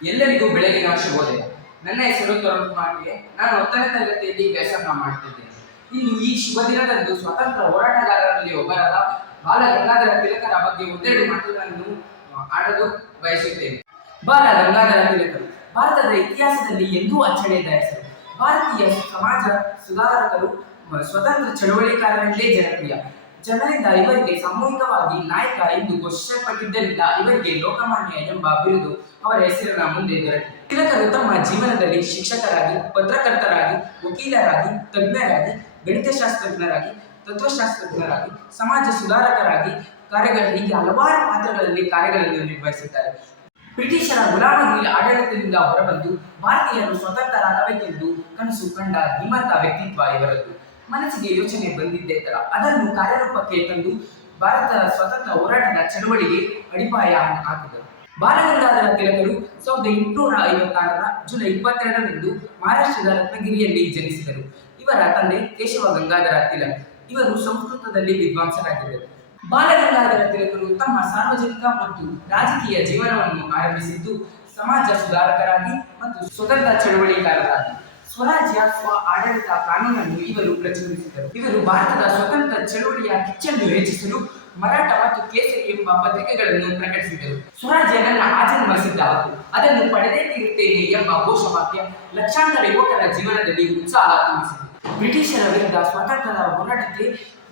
ಎಲ್ಲರಿಗೂ ಬೆಳಗಿನ ಶುಭೋದಯ. ನನ್ನ ಹೆಸರು ತರುಣ್ ಕುಮಾರ್ಗೆ. ನಾನು 10ನೇ ತರಗತಿಯಲ್ಲಿ ವ್ಯಾಸಂಗ ಮಾಡುತ್ತಿದ್ದೇನೆ. ಇಂದು ಈ ಶುಭ ದಿನದಂದು ಸ್ವತಂತ್ರ ಹೋರಾಟಗಾರರಲ್ಲಿ ಒಬ್ಬರಾದ ಬಾಲ ಗಂಗಾಧರ ತಿಲಕರ ಬಗ್ಗೆ ಒಂದೆರಡು ಮಾತುಗಳನ್ನು ಆಡಲು ಬಯಸುತ್ತೇನೆ. ಬಾಲ ಗಂಗಾಧರ ತಿಲಕರು ಭಾರತದ ಇತಿಹಾಸದಲ್ಲಿ ಎಂದೂ ಅಚ್ಚಳಿಯದ ಹೆಸರು. ಭಾರತೀಯ ಸಮಾಜ ಸುಧಾರಕರು, ಸ್ವತಂತ್ರ ಚಳವಳಿಕಾರರಲ್ಲೇ ಜನಪ್ರಿಯ. ಜನರಿಂದ ಇವರಿಗೆ ಸಾಮೂಹಿಕವಾಗಿ ನಾಯಕ ಎಂದು ಘೋಷಿಸಲ್ಪಟ್ಟಿದ್ದರಿಂದ ಇವರಿಗೆ ಲೋಕಮಾನ್ಯ ಎಂಬ ಬಿರುದು ಅವರ ಹೆಸರಿನ ಮುಂದೆ ದೊರೆತಿದೆ. ತಿಲಕರು ತಮ್ಮ ಜೀವನದಲ್ಲಿ ಶಿಕ್ಷಕರಾಗಿ, ಪತ್ರಕರ್ತರಾಗಿ, ವಕೀಲರಾಗಿ, ತಜ್ಞರಾಗಿ, ಗಣಿತಶಾಸ್ತ್ರಜ್ಞರಾಗಿ, ತತ್ವಶಾಸ್ತ್ರಜ್ಞರಾಗಿ, ಸಮಾಜ ಸುಧಾರಕರಾಗಿ ಹೀಗೆ ಹಲವಾರು ಪಾತ್ರಗಳಲ್ಲಿ ಕಾರ್ಯಗಳನ್ನು ನಿರ್ವಹಿಸಿದ್ದಾರೆ. ಬ್ರಿಟಿಷರ ಗುಲಾಮಗಿರಿ ಆಡಳಿತದಿಂದ ಹೊರಬಂದು ಭಾರತೀಯರು ಸ್ವತಂತ್ರರಾಗಬೇಕೆಂದು ಕನಸು ಕಂಡ ಧೀಮಂತ ವ್ಯಕ್ತಿತ್ವ ಇವರದ್ದು. ಮನಸ್ಸಿಗೆ ಯೋಚನೆ ಬಂದಿದ್ದೇ ತರ ಅದನ್ನು ಕಾರ್ಯರೂಪಕ್ಕೆ ತಂದು ಭಾರತದ ಸ್ವತಂತ್ರ ಹೋರಾಟದ ಚಳವಳಿಗೆ ಅಡಿಪಾಯ ಹಾಕಿದರು. ಬಾಲಗಂಗಾಧರ ತಿಲಕರು 1856ರ ಜುಲೈ 22ರಂದು ಮಹಾರಾಷ್ಟ್ರದ ರತ್ನಗಿರಿಯಲ್ಲಿ ಜನಿಸಿದರು. ಇವರ ತಂದೆ ಕೇಶವ ಗಂಗಾಧರ ತಿಲಕ್. ಇವರು ಸಂಸ್ಕೃತದಲ್ಲಿ ವಿದ್ವಾಂಸರಾಗಿದ್ದರು. ಬಾಲಗಂಗಾಧರ ತಿಲಕರು ತಮ್ಮ ಸಾರ್ವಜನಿಕ ಮತ್ತು ರಾಜಕೀಯ ಜೀವನವನ್ನು ಆರಂಭಿಸಿದ್ದು ಸಮಾಜ ಸುಧಾರಕರಾಗಿ ಮತ್ತು ಸ್ವತಂತ್ರ ಚಳವಳಿಗಾರರಾಗಿ. ಸ್ವರಾಜ್ಯ ಸ್ವ ಆಡಳಿತ ಕಾನೂನನ್ನು ಇವರು ಪ್ರಚುರಿಸಿದರು. ಇವರು ಭಾರತದ ಸ್ವತಂತ್ರ ಚಳವಳಿಯ ಕಿಚ್ಚನ್ನು ಹೆಚ್ಚಿಸಲು ಮರಾಠ ಮತ್ತು ಕೇಸರಿ ಎಂಬ ಪತ್ರಿಕೆಗಳನ್ನು ಪ್ರಕಟಿಸಿದರು. ಸ್ವರಾಜ್ಯ ನನ್ನ ಆಜನ್ಮ ಸಿದ್ಧ ಹಕ್ಕು, ಅದನ್ನು ಪಡೆದೇ ತೀರುತ್ತೇನೆ ಎಂಬ ಘೋಷವಾಕ್ಯ ಲಕ್ಷಾಂತರ ಯುವಕರ ಜೀವನದಲ್ಲಿ ಉತ್ಸಾಹ ತುಂಬಿಸಿತು. ಬ್ರಿಟಿಷರ ವಿರುದ್ಧ ಸ್ವಾತಂತ್ರ್ಯದ ಹೋರಾಟಕ್ಕೆ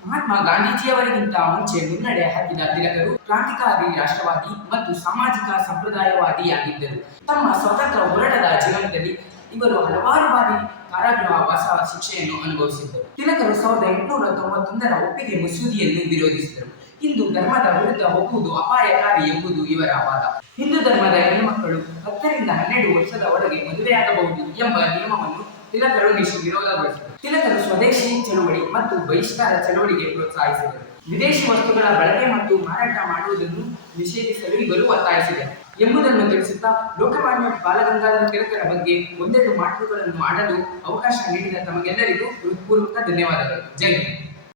ಮಹಾತ್ಮ ಗಾಂಧೀಜಿಯವರಿಗಿಂತ ಮುಂಚೆ ಮುನ್ನಡೆ ಹಾಕಿದ ತಿಲಕರು ಕ್ರಾಂತಿಕಾರಿ ರಾಷ್ಟ್ರವಾದಿ ಮತ್ತು ಸಾಮಾಜಿಕ ಸಂಪ್ರದಾಯವಾದಿಯಾಗಿದ್ದರು. ತಮ್ಮ ಸ್ವತಂತ್ರ ಹೋರಾಟದ ಜೀವನದಲ್ಲಿ ಇವರು ಹಲವಾರು ಬಾರಿ ಕಾರಾಗೃಹ ವಾಸ ಶಿಕ್ಷೆಯನ್ನು ಅನುಭವಿಸಿದ್ದರು. ತಿಲಕರು 1891ರ ಒಪ್ಪಿಗೆ ಮಸೂದೆಯನ್ನು ವಿರೋಧಿಸಿದರು. ಹಿಂದೂ ಧರ್ಮದ ವಿರುದ್ಧ ಹೋಗುವುದು ಅಪಾಯಕಾರಿ ಎಂಬುದು ಇವರ ವಾದ. ಹಿಂದೂ ಧರ್ಮದ ಹೆಣ್ಣುಮಕ್ಕಳು 10ರಿಂದ 12 ವರ್ಷದ ಒಳಗೆ ಮದುವೆಯಾಗಬಹುದು ಎಂಬ ನಿಯಮವನ್ನು ತಿಲಕರು ವಿರೋಧಗೊಳಿಸಿದರು. ತಿಲಕರು ಸ್ವದೇಶಿ ಚಳವಳಿ ಮತ್ತು ಬಹಿಷ್ಕಾರ ಚಳವಳಿಗೆ ಪ್ರೋತ್ಸಾಹಿಸಿದರು. ವಿದೇಶಿ ವಸ್ತುಗಳ ಬಳಕೆ ಮತ್ತು ಮಾರಾಟ ಮಾಡುವುದನ್ನು ನಿಷೇಧಿಸಲು ಇವರು ಒತ್ತಾಯಿಸಿದರು ಎಂಬುದನ್ನು ತಿಳಿಸುತ್ತಾ ಲೋಕಮಾನ್ಯ ಬಾಲಗಂಗಾಧರ ತಿಲಕರ ಬಗ್ಗೆ ಒಂದೆರಡು ಮಾತುಗಳನ್ನು ಆಡಲು ಅವಕಾಶ ನೀಡಿದ ತಮಗೆಲ್ಲರಿಗೂ ಹೃತ್ಪೂರ್ವಕ ಧನ್ಯವಾದಗಳು. ಜೈ ಹಿಂದ್.